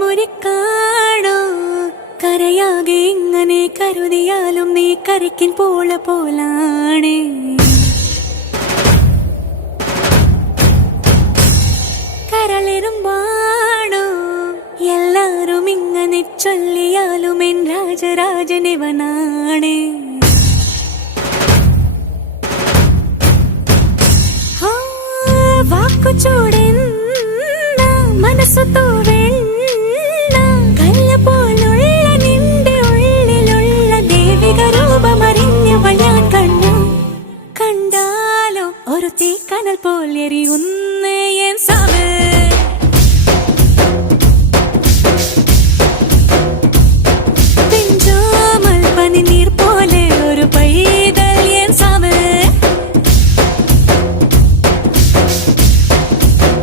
മുറിക്കാണോ കരയാകെ ഇങ്ങനെ കരുതിയാലും നീ കരയ്ക്കിൻ പോലാണ്. കരളിരുമ്പാണോ എല്ലാരും ഇങ്ങനെ ചൊല്ലിയാലും എൻ രാജരാജനിവനാണ്. വാക്കു ചൂടെന്ന മനസ്സു തോവെണ്ണ കല്ല പോലുള്ള നിന്റെ ഉള്ളിലുള്ള ദേവിക രൂപമറിഞ്ഞവൾ ഞാൻ കണ്ടു. കണ്ടാലോ ഒരു തീക്കനൽ പോലെറിയുന്നു